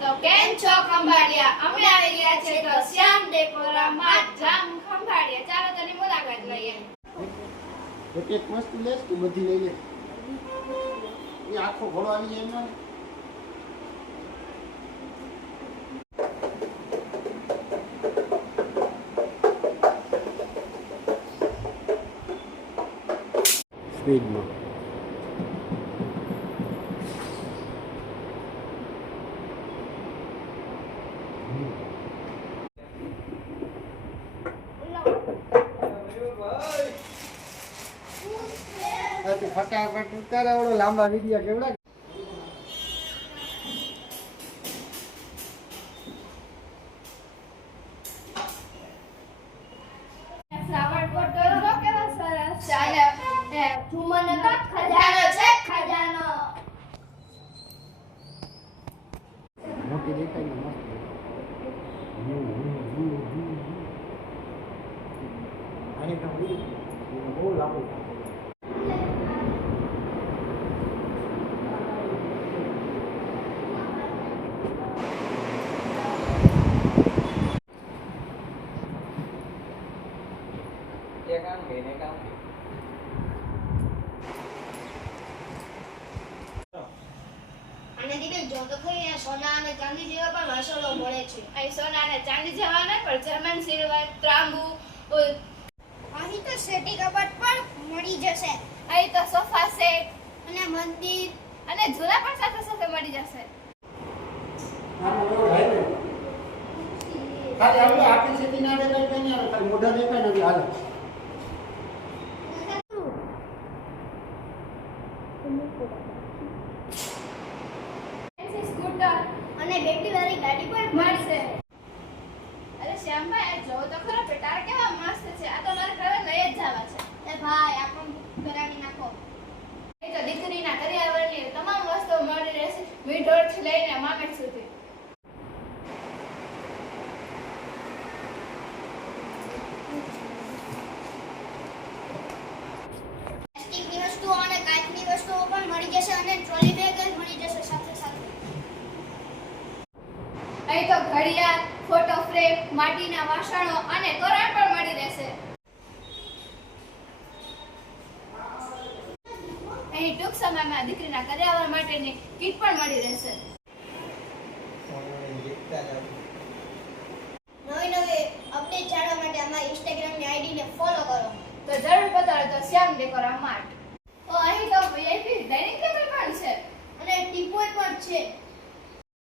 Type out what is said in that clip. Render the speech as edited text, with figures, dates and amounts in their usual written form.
તો કેમ છો ખંભાળિયા? અમે આવી ગયા છે તો શ્યામ ડેકોરામાં જામ ખંભાળિયા. ચાલો તેની મુલાકાત લઈએ. એક વસ્તુ લેસ કે બધી લઈ લે? એ આખો ઘોડો આવી જાય એમ. સ્પીડમાં ફટાફટ ઉતારે ઓલો લાંબા વિડિયા કેવડા ફ્લાવર પોટ તો કેવા સરસ. ચાલે ઝુમરનો તો ખજાનો છે, ખજાનો. મોટી દેખાય ને મસ્ત. આને તો બહુ લાંબુ અને દીદી જો તો ખરી સોના અને ચાંદી જેવા પણ વાસણો મળે છે. અહીં સોના અને ચાંદી જેવા નહીં પણ જર્મન સિલ્વર, ત્રાંબુ, અહીં તો સેટી કબાટ પણ મળી જશે. અહીં તો સોફા સેટ અને મંદિર અને ઝૂલા પણ સાથે સાથે મળી જશે. ખાલી આપણે આખી સેટી ના દેખાય કે નહીં, ખાલી મોઢા દેખાય ને હાલે. સ્કૂટર અને બેટરી વાળી ગાડી પણ મળશે. અરે શ્યામભાઈ આ જો તો ખરો પેટાર કેવા મસ્ત છે. આ તો મારે ઘરે લઈ જ જવા છે. એ ભાઈ આ પણ કરાવી નાખો. એ તો દીકરીના કરિયાવરની તમામ વસ્તુઓ મળી રહેશે, મીઠોળથી લઈને મામેટ સુધી. પ્લાસ્ટિકની વસ્તુઓ અને કાચની વસ્તુઓ પણ મળી જશે અને ટ્રોલી બેગ જ મળી જશે સાથે સાથે. અહીં તો ઘડિયાળ, ફોટો ફ્રેમ, માટીના વાસણો અને તોરણ પણ મળી રહેશે. અહીં ટૂંક સમયમાં દીકરીના કરિયાવર માટેની કીટ પણ મળી રહેશે.